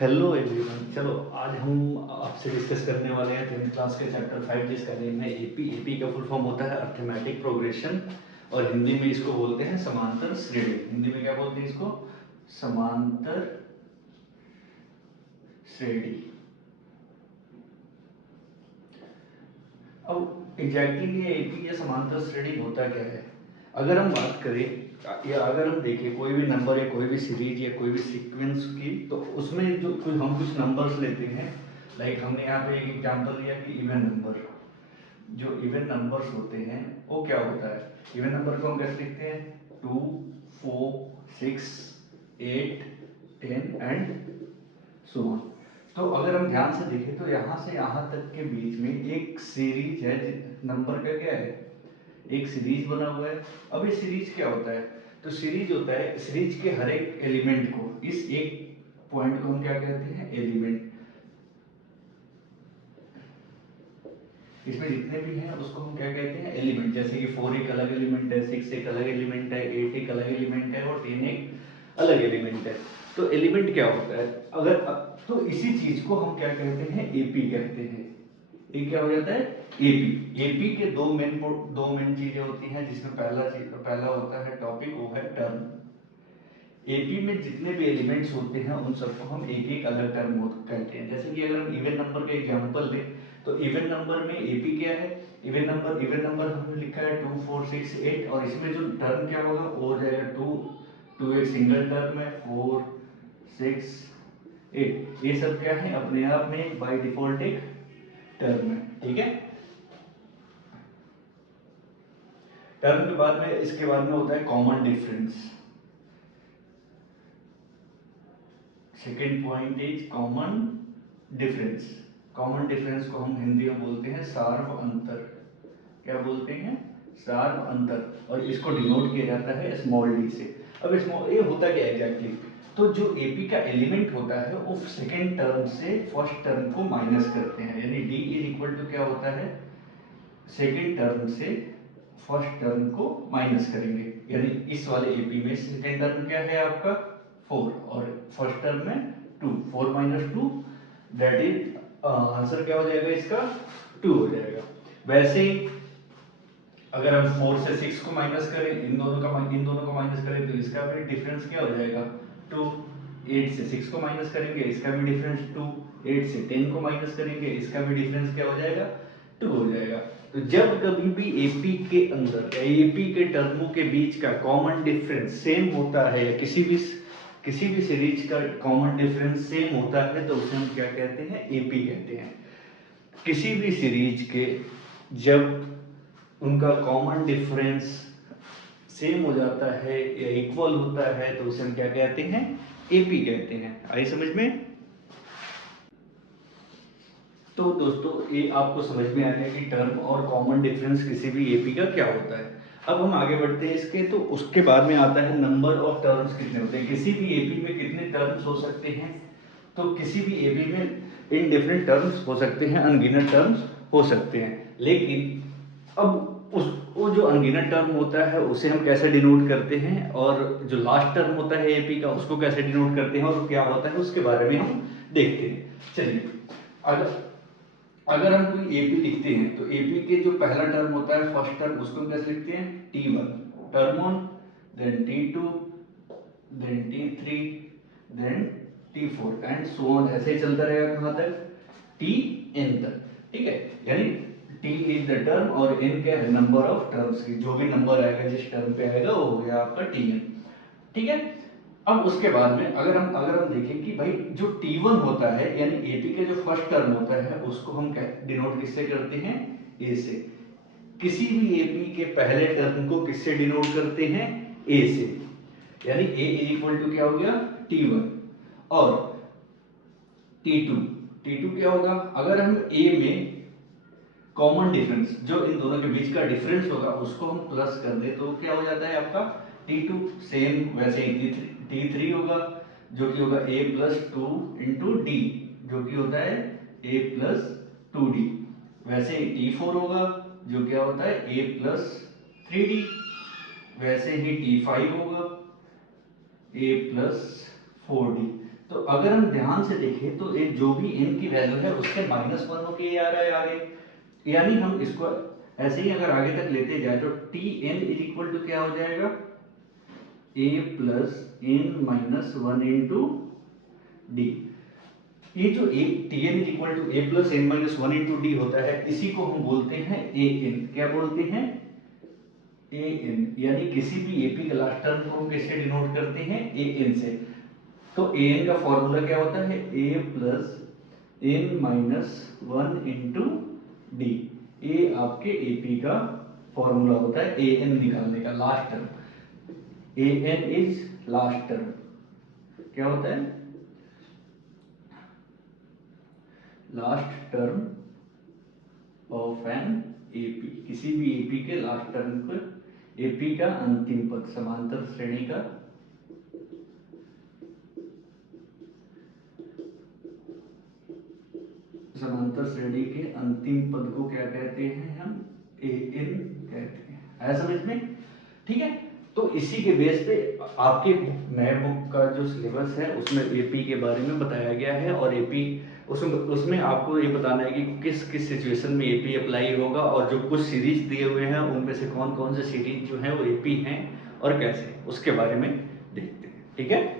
Hello everyone. चलो आज हम आपसे डिस्कस करने वाले हैं 10th क्लास के चैप्टर 5 जिसका नेम है एपी। एपी का फुल फॉर्म होता है अर्थमेटिक प्रोग्रेशन और हिंदी में इसको बोलते हैं समांतर श्रेणी। हिंदी में क्या बोलते हैं इसको? समांतर श्रेणी। अब एग्जैक्टली ये एपी या समांतर श्रेणी होता क्या है? अगर हम बात करें या अगर हम देखें कोई भी नंबर या कोई भी सीरीज या कोई भी सीक्वेंस की, तो उसमें जो हम कुछ नंबर्स लेते हैं। लाइक हमने यहाँ पे एक एग्जांपल लिया कि इवन नंबर। जो इवन नंबर्स होते हैं वो क्या होता है? इवन नंबर को हम कैसे लिखते हैं? 2, 4, 6, 8, 10 एंड सो ऑन। तो अगर हम ध्यान से देखें तो यहाँ से यहाँ तक के बीच में एक सीरीज है। नंबर का क्या है? एक सीरीज बना हुआ है। अब ये सीरीज क्या होता है? तो सीरीज होता है, सीरीज के हर एक एलिमेंट को, इस एक पॉइंट को हम क्या कहते हैं? एलिमेंट। इसमें जितने भी हैं उसको हम क्या कहते हैं? एलिमेंट। जैसे कि 4 एक अलग एलिमेंट है, 6 एक अलग एलिमेंट है, 8 एक अलग एलिमेंट है और 10 एक अलग एलिमेंट है। तो एलिमेंट क्या होता है? अगर तो इसी चीज को हम क्या कहते हैं? एपी कहते हैं। ये क्या हो जाता है? एपी। एपी के दो मेन चीजें होती हैं, जिसमें पहला होता है टॉपिक, वो है टर्म। एपी में जितने भी एलिमेंट्स होते हैं उन सबको हम एक एक अलग टर्म कहते हैं। जैसे कि अगर हम इवन नंबर का एग्जांपल लें तो इवन नंबर में एपी क्या है? इवन नंबर हमने लिखा है 2, 4, 6, 8 और इसमें जो टर्म क्या होगा वो हो जाएगा 2। 2 एक सिंगल टर्म है, 4, 6, 8 ये सब क्या है? अपने आप में बाय डिफॉल्ट एक टर्म है। ठीक है। टर्म के बाद में इसके बाद में होता है common difference. Second point is common difference. Common difference को हम हिंदी में बोलते हैं सार्व अंतर। क्या बोलते हैं? सार्व अंतर। और इसको डिनोट किया जाता है स्मॉल डी से। अब स्मॉल ये होता क्या एग्जैक्टली? तो जो एपी का एलिमेंट होता है वो सेकेंड टर्म से फर्स्ट टर्म को माइनस करते हैं। यानी डी इज इक्वल टू क्या होता है? सेकेंड टर्म से फर्स्ट टर्म को माइनस करेंगे। यानी इस वाले एपी में सेकेंड टर्म क्या है आपका? 4 और फर्स्ट टर्म में 2। 4 माइनस 2 दैट इज आंसर क्या हो जाएगा इसका? 2 हो जाएगा। वैसे ही अगर हम 4 से 6 को माइनस करें, इन दोनों को माइनस करें तो इसका भी डिफरेंस क्या हो जाएगा? 2। 8 से 6 को माइनस करेंगे, इसका भी डिफरेंस 2। 8 से 10 को माइनस करेंगे, इसका भी डिफरेंस क्या हो जाएगा? 2 हो जाएगा। तो जब कभी भी एपी के अंदर या एपी के टर्मों के बीच का कॉमन डिफरेंस सेम होता है या किसी भी सीरीज का कॉमन डिफरेंस सेम होता है तो उसे हम क्या कहते हैं? एपी कहते हैं। किसी भी सीरीज के जब उनका कॉमन डिफरेंस सेम हो जाता है या इक्वल होता है तो उसे हम क्या कहते हैं? एपी कहते हैं। आई समझ में? तो दोस्तों ये आपको समझ में आ गया कि टर्म और कॉमन डिफरेंस किसी भी एपी का क्या होता है। अब हम आगे बढ़ते हैं इसके, तो उसके बाद में आता है नंबर ऑफ टर्म्स कितने होते हैं। किसी भी एपी में कितने टर्म्स हो सकते हैं? तो किसी भी एपी में इनडिफरेंट टर्म्स हो सकते हैं, अनगिनत टर्म्स हो सकते हैं। लेकिन अब वो जो अनगिनत टर्म होता है उसे हम कैसे डिनोट करते हैं, और जो लास्ट टर्म होता है एपी का उसको कैसे डिनोट करते हैं और क्या होता है उसके बारे में हम देखते हैं। चलिए, अगर अगर हम कोई एपी लिखते हैं तो एपी के जो पहला टर्म होता है फर्स्ट टर्म, उसको हम कैसे लिखते हैं? T1 term one, then T2, then T3, then T4 and so on. ऐसे ही चलता रहेगा कहां तक? Tn तक। ठीक है। यानी T इज द टर्म और n क्या है? नंबर ऑफ टर्म्स की। जो भी नंबर आएगा जिस टर्म पे आएगा वो हो गया आपका Tn। ठीक है। अब उसके बाद में अगर हम देखें कि भाई जो T1 होता है यानी एपी का जो फर्स्ट टर्म होता है उसको हम डिनोट किससे करते हैं? ए से। किसी भी एपी के पहले टर्म को किससे डिनोट करते हैं? ए से। यानी ए इज इक्वल टू क्या हो गया? T1 और T2। T2 क्या होगा? अगर हम ए में कॉमन डिफरेंस जो इन दोनों के बीच का डिफरेंस होगा उसको हम प्लस कर दे तो क्या हो जाता है आपका? T2। सेम वैसे ही T3 होगा जो कि होगा a प्लस 2 इंटू डी, जो कि होता है a प्लस 2d। वैसे ही T4 होगा जो क्या होता है a प्लस 3d। वैसे ही T5 होगा a प्लस 4d। तो अगर हम ध्यान से देखें तो ये जो भी n की वैल्यू है उससे -1 होके ये आ रहा है आगे, यानी हम इसको ऐसे ही अगर आगे तक लेते जाए तो T N is equal to क्या हो जाएगा, a plus N minus one into D. ये जो A T N is equal to A plus N minus one into D होता है, इसी को हम बोलते हैं ए एन। क्या बोलते हैं, ए एन। यानी किसी भी एपी का लास्ट टर्म को हम कैसे डिनोट करते हैं, ए एन से। तो ए एन का फॉर्मूला क्या होता है, a plus N minus one into D. ये आपके एपी का फॉर्मूला होता है ए एन निकालने का, last term. A N is last term. क्या होता है, last term of an AP. किसी भी एपी के लास्ट टर्म को, एपी का अंतिम पद, समांतर श्रेणी का समांतर श्रेणी के अंतिम पद को क्या कहते हैं हम, ए एन कहते हैं। आया समझ में, ठीक है। तो इसी के बेस पे आपके नए बुक का जो सिलेबस है उसमें एपी के बारे में बताया गया है, और एपी उसमें आपको ये बताना है कि किस किस सिचुएशन में एपी अप्लाई होगा, और जो कुछ सीरीज दिए हुए हैं उनमें से कौन कौन से सीरीज जो है वो एपी हैं और कैसे, उसके बारे में देखते हैं, ठीक है।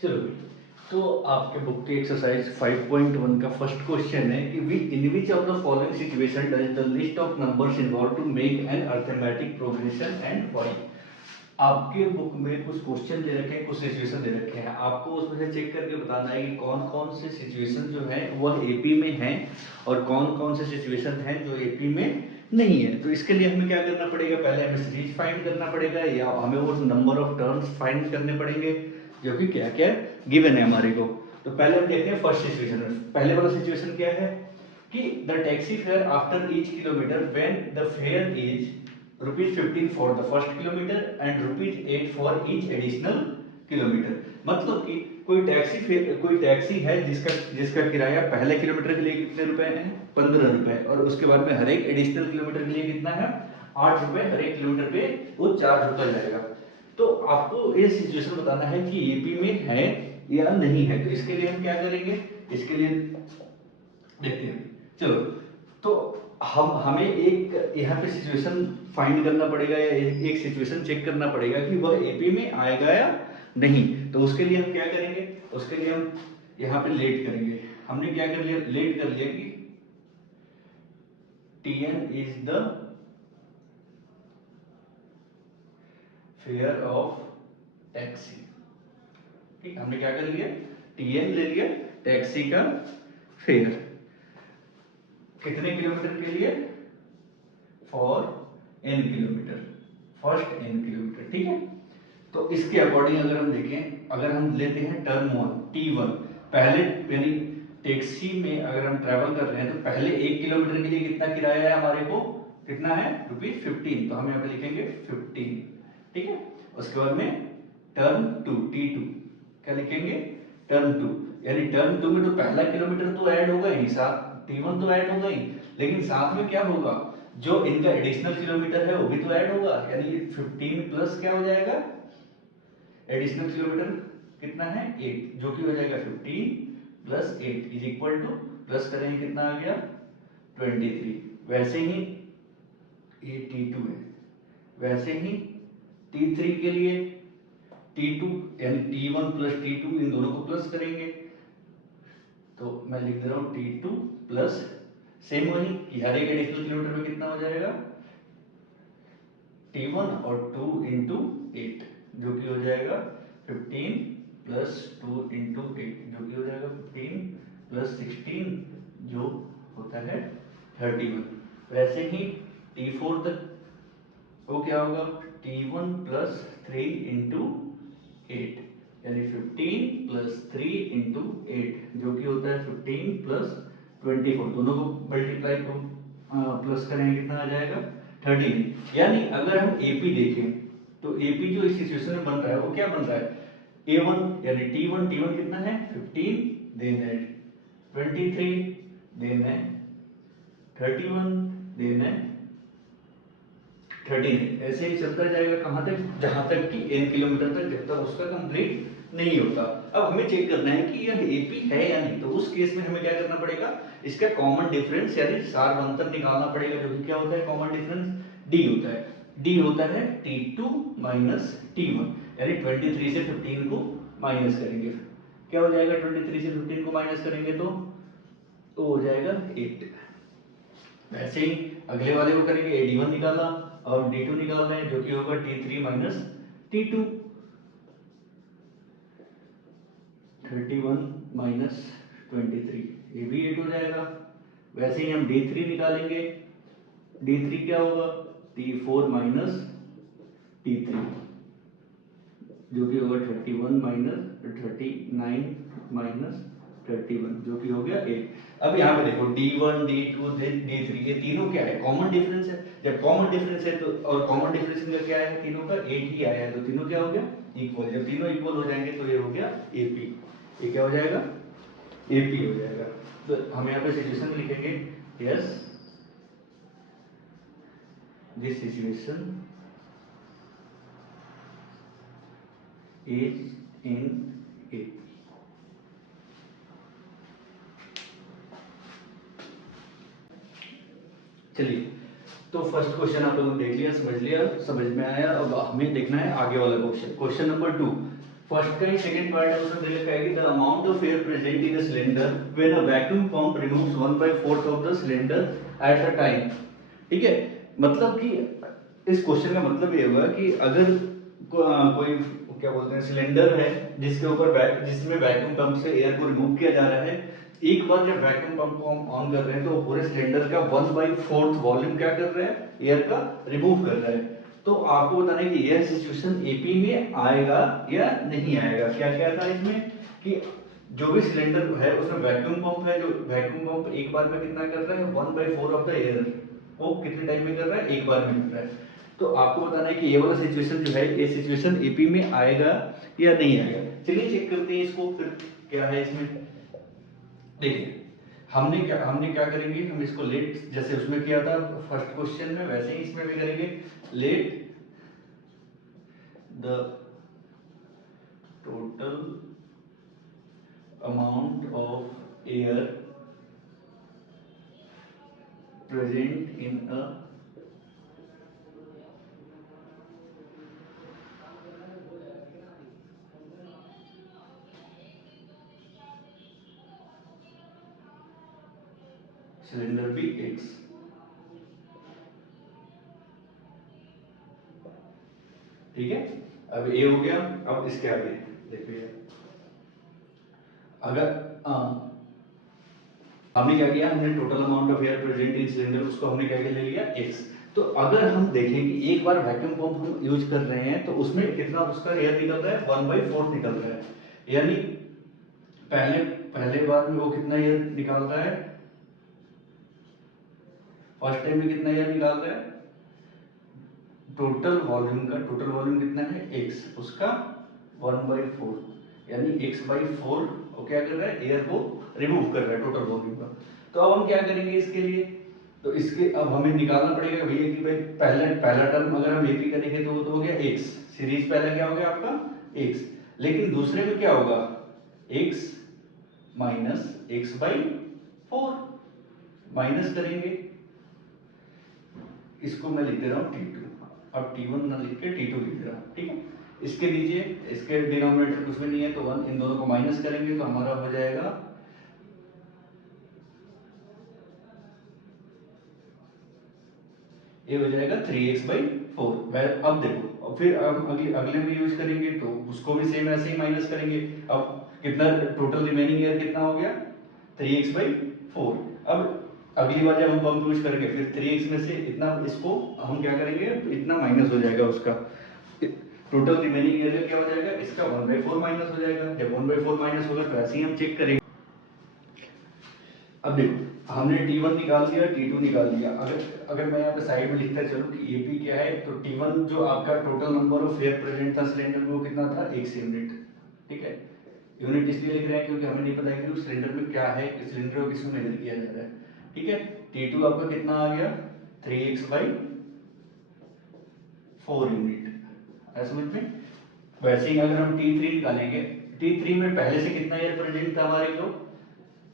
चलो, तो आपके बुक की एक्सरसाइज 5.1 का फर्स्ट क्वेश्चन है कि in which of the following situation does the list of numbers involve to make an arithmetic progression and why. आपके बुक में कुछ क्वेश्चन दे रखे हैं, कुछ सिचुएशन दे रखे हैं, आपको उसमें से चेक करके बताना है कि कौन कौन से सिचुएशन जो है वह एपी में है और कौन कौन से सिचुएशन है जो एपी में नहीं है। तो इसके लिए हमें क्या करना पड़ेगा, पहले हमें सीरीज फाइंड करना पड़ेगा, या हमें वो नंबर ऑफ टर्म्स फाइंड करने पड़ेंगे जो कि क्या क्या गिवन है हमारे को। तो पहले हम देखते हैं फर्स्ट सिचुएशन में। पहले वाला सिचुएशन क्या है कि the taxi fare after each kilometre when the fair is ₹15 for the first kilometre and ₹8 for each additional kilometre. मतलब कि कोई टैक्सी है जिसका किराया पहले किलोमीटर के लिए कितने रुपए है, 15 रुपए, और उसके बाद में हर एक एडिशनल किलोमीटर के लिए कितना है, 8 रुपए। हर एक किलोमीटर पे वो चार्ज होता जाएगा। तो आपको ये सिचुएशन बताना है कि एपी में है या नहीं है। तो इसके लिए हम क्या करेंगे, इसके लिए देखते हैं। चलो, तो हमें एक यहाँ पे सिचुएशन फाइंड करना पड़ेगा, या एक सिचुएशन चेक करना पड़ेगा कि वह एपी में आएगा या नहीं। तो उसके लिए हम क्या करेंगे, उसके लिए हम यहाँ पे लेट करेंगे। हमने क्या कर लिया, लेट कर लिया कि TN is the fair of taxi. ठीक, हमने क्या कर लिया, टीएन ले लिया, टैक्सी का फेयर कितने किलोमीटर के लिए, for N kilometre, first N kilometre. ठीक है, तो इसके अकॉर्डिंग अगर हम देखें, अगर हम लेते हैं टर्म वन T1, पहले यानी टैक्सी में अगर हम ट्रैवल कर रहे हैं तो पहले 1 किलोमीटर के लिए कितना किराया है हमारे को, कितना है, ₹15। तो हम यहाँ पे लिखेंगे 15। ठीक है, उसके बाद में टर्म टू T2 क्या लिखेंगे, टर्म टू, यानी टर्म टू में तो पहला किलोमीटर तो ऐड होगा ही, साथ T1 तो ऐड होगा ही, लेकिन साथ में क्या होगा, जो इनका एडिशनल किलोमीटर है वो भी तो ऐड होगा, यानी 15 प्लस क्या हो जाएगा, एडिशनल किलोमीटर कितना है 8, जो कि हो जाएगा 15 plus 8 is equal to, plus करेंगे कितना आ गया 23। वैसे ही ये T2 है, वैसे ही T3 के लिए T2 यानी T1 प्लस T2 इन दोनों को प्लस करेंगे, तो मैं लिख दे रहा हूँ T2 प्लस, सेम वही कि हर एक एडिशनल किलोमीटर में कितना हो जाएगा T1 और 2 इंटू 8, जो कि हो जाएगा 15 प्लस 2 इंटू 8, जो कि हो जाएगा 15 प्लस 16, जो होता है 31। वैसे ही T4 तक वो क्या होगा, T1 प्लस 3 इंटू 8, यानी 15 प्लस 3 इंटू 8, जो कि होता है 15 प्लस 24। दोनों को मल्टीप्लाई को प्लस करेंगे कितना आ जाएगा 13। यानी अगर हम एपी देखें तो एपी जो इस सिचुएशन में बन रहा है वो क्या बन रहा है, A1 यानी T1 कितना है 15, देन है 23, देन है 31, देन है 13 है। ऐसे ही चलता जाएगा कहाँ तक, जहाँ तक कि n किलोमीटर तक, जब तक उसका कंप्लीट नहीं होता। अब हमें चेक करना है कि यह एपी है या नहीं, तो उस केस में हमें क्या करना पड़ेगा, इसका कॉमन डिफरेंस यानी सार अंतर निकालना पड़ेगा, जो कि क्या होता है कॉमन डिफरेंस, डी होता है। डी होता है T2 माइनस T1, यानी 23 से 15 को माइनस करेंगे, क्या हो जाएगा, 23 से 15 को माइनस करेंगे तो हो जाएगा 8। वैसे ही अगले वाले को करेंगे, D1 निकाला और D2 निकालना है, जो कि होगा T3 माइनस T2, 31 माइनस 23, ये भी 8 हो जाएगा। वैसे ही हम D3 निकालेंगे, D3 क्या होगा, T4 माइनस T3, जो कि होगा 31 माइनस 39 माइनस 31, जो कि हो गया 8। अब यहाँ पे देखो D1 D2 D3 ये तीनों क्या है, कॉमन डिफरेंस है। जब कॉमन डिफरेंस है तो, और कॉमन डिफरेंस इनका क्या है, तीनों का 8 ही आया है, तो तीनों क्या हो गया, इक्वल। जब तीनों इक्वल हो जाएंगे तो ये हो गया AP, ये क्या हो जाएगा, AP हो जाएगा। तो हम यहाँ पे सिचुएशन लिखेंगे, yes this situation is in AP। चलिए, तो फर्स्ट क्वेश्चन आप लोगों ने देख लिया, समझ लिया, समझ में आया। अब हमें देखना है आगे वाला क्वेश्चन, क्वेश्चन नंबर 2। फर्स्ट का ही सेकंड पार्ट है, उसमें दे रखा है कि the amount of air present in a cylinder when a vacuum pump removes 1/4 of the cylinder at a time. ठीक है, मतलब कि इस क्वेश्चन का मतलब ये हुआ कि अगर कोई क्या बोलते हैं सिलेंडर है जिसके ऊपर जिसमें वैक्यूम पंप से एयर को रिमूव किया जा रहा है, एक बार जब वैक्यूम पंप को हम ऑन कर रहे हैं तो पूरे सिलेंडर का 1/4 वॉल्यूम क्या कर रहे हैं, एयर का रिमूव कर रहा है। तो आपको बताना है कि यह सिचुएशन एपी में आएगा या नहीं आएगा। क्या क्या था इसमें कि जो भी सिलेंडर है उसमें वैक्यूम पंप है, जो वैक्यूम पंप एक बार में कितना कर रहा है, 1/4 ऑफ द एयर, वो कितने टाइम में कर रहा है, एक बार में कर रहा है। तो आपको बताना है कि ये वाला सिचुएशन जो है, ये सिचुएशन एपी में आएगा या नहीं आएगा। चलिए चेक करते हैं इसको, फिर क्या है इसमें। देखिए हमने क्या करेंगे, हम इसको लेट, जैसे उसमें किया था फर्स्ट क्वेश्चन में, वैसे ही इसमें भी करेंगे। Let the total amount of air present in a cylinder B X. ठीक है, अब ए हो गया। अब इसके आगे देखिए, अगर हमने क्या किया, हमने total amount of air present in cylinder, उसको हमने क्या ले लिया x। तो अगर हम देखें कि एक बार वैक्यूम पंप हम यूज कर रहे हैं तो उसमें कितना उसका एयर निकल रहा है, 1/4 निकल रहा है। यानी पहले पहले बार में वो कितना एयर निकाल रहा है, फर्स्ट टाइम में कितना एयर निकाल रहा है, टोटल वॉल्यूम का टोटल वॉल्यूम कितना है x, उसका 1/4, यानी x/4 वो क्या कर रहा है, एयर को रिमूव कर रहा है टोटल वॉल्यूम का। तो अब हम क्या करेंगे इसके लिए, तो इसके अब हमें निकालना पड़ेगा भैया कि भाई पहला टर्म अगर हम एपी करेंगे तो वो तो हो गया x, सीरीज पहला क्या हो गया आपका x, लेकिन दूसरे में क्या होगा, x माइनस x/4 माइनस करेंगे, इसको मैं लिख दे रहा हूँ T2, अब T1 ना लिख के T2 लिख दे रहा हूँ। ठीक है, इसके नीचे इसके डिनोमिनेटर कुछ भी नहीं है तो 1, इन दोनों को माइनस करेंगे तो हमारा हो जाएगा ये हो जाएगा 3x/4। अब देखो, अब फिर हम अगले में यूज करेंगे तो उसको भी सेम ऐसे ही माइनस करेंगे। अब कितना टोटल रिमेनिंग एयर कितना हो गया, 3x/4। अब अगली बार जब हम पंप यूज करेंगे फिर 3x में से इतना, इसको हम क्या करेंगे, इतना माइनस हो जाएगा उसका, टोटल रिमेनिंग एरिया क्या हो जाएगा, इसका 1/4 माइनस हो जाएगा। जब 1/4 माइनस होगा तो ऐसे ही हम चेक करेंगे। अब देखो हमने T1 निकाल दिया, T2 निकाल दिया। अगर अगर मैं यहाँ पे साइड में लिखता चलूं कि AP क्या है, तो T1 जो आपका total number of air present था सिलेंडर में वो कितना था, 1 यूनिट। ठीक है, यूनिट इसलिए लिख रहे हैं क्योंकि हमें नहीं पता है कि उस सिलेंडर में क्या है, इस सिलेंडर को किसमें मेजर किया जा रहा है। ठीक है, T2 आपका कितना आ गया, 3x/4, 4 यूनिट। ऐसा समझ में? वैसे ही अगर हम T3 निकालेंगे, T3 में पहले से कितना एयर प्रेजेंट था हमारे को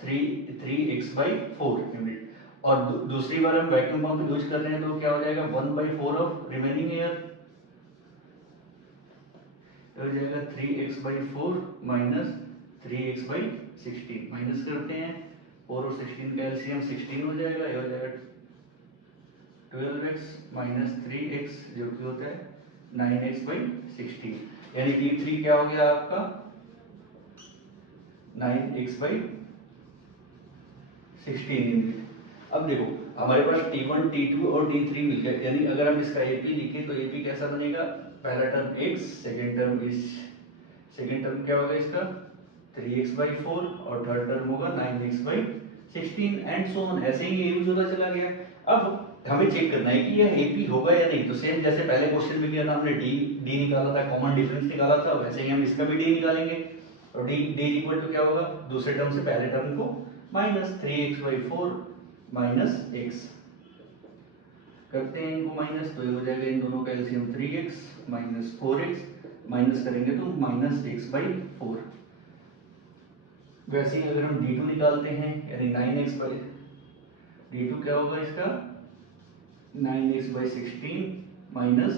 3x/4 यूनिट, और दूसरी बार हम वैक्यूम पंप यूज कर रहे हैं तो क्या हो जाएगा 1/4 ऑफ रिमेनिंग एयर, हो जाएगा 3x/4 माइनस 3x/16 माइनस करते हैं 4 और 16 का एलसीएम 16 हो जाएगा, ये हो जाएगा 12x माइनस 3x जो कि होता है 9x/16, यानी T3 क्या हो गया आपका 9x/16 यूनिट। अब देखो हमारे पास T1, T2 और T3 मिल गया, यानी अगर हम इसका AP लिखें तो AP कैसा बनेगा, पहला टर्म x, सेकेंड टर्म क्या होगा इसका 3x/4 और थर्ड टर्म होगा 9x/16 एंड सो ऑन, ऐसे ही ये यूज होता चला गया। अब हमें चेक करना है कि यह AP होगा या नहीं, तो सेम जैसे पहले क्वेश्चन में किया था हमने D निकाला था, कॉमन डिफरेंस निकाला था, वैसे ही हम इसका भी D निकालेंगे। और D इक्वल टू क्या होगा, दूसरे टर्म से पहले टर्म को माइनस 3x/4 माइनस x करते हैं इनको माइनस, तो ये हो जाएगा इन दोनों का LCM 3x minus 4x minus करेंगे तो माइनस x/4। वैसे ही अगर हम D2 निकालते हैं यानी 9x/D2 क्या होगा इसका 9x/16 माइनस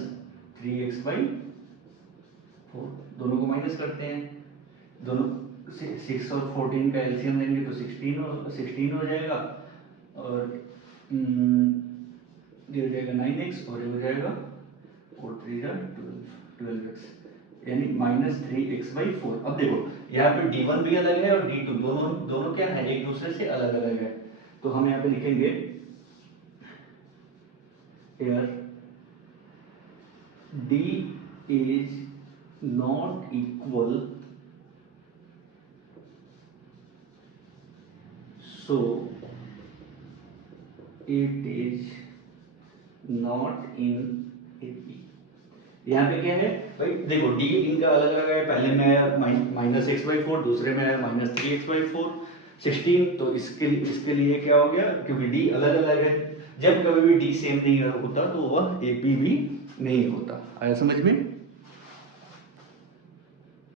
3x/4, दोनों को माइनस करते हैं, दोनों 6 और 14 का एलसीएम लेंगे तो 16 हो जाएगा, और ये हो जाएगा 9x और ये हो जाएगा 4 3 12x, यानी माइनस 3x/4। अब देखो यहाँ पे D1 भी अलग है और D2 दोनों क्या है, एक दूसरे से अलग अलग है, तो हम यहाँ पे लिखेंगे here D is not equal, so it is not in AP। यहाँ पे क्या है भाई, देखो D इनका अलग अलग है, पहले में है माइनस x/4, दूसरे में है माइनस 3x/4 16, तो इसके लिए क्या हो गया, क्योंकि D अलग अलग है, जब कभी भी D सेम नहीं होता तो वह AP भी नहीं होता। आया समझ में?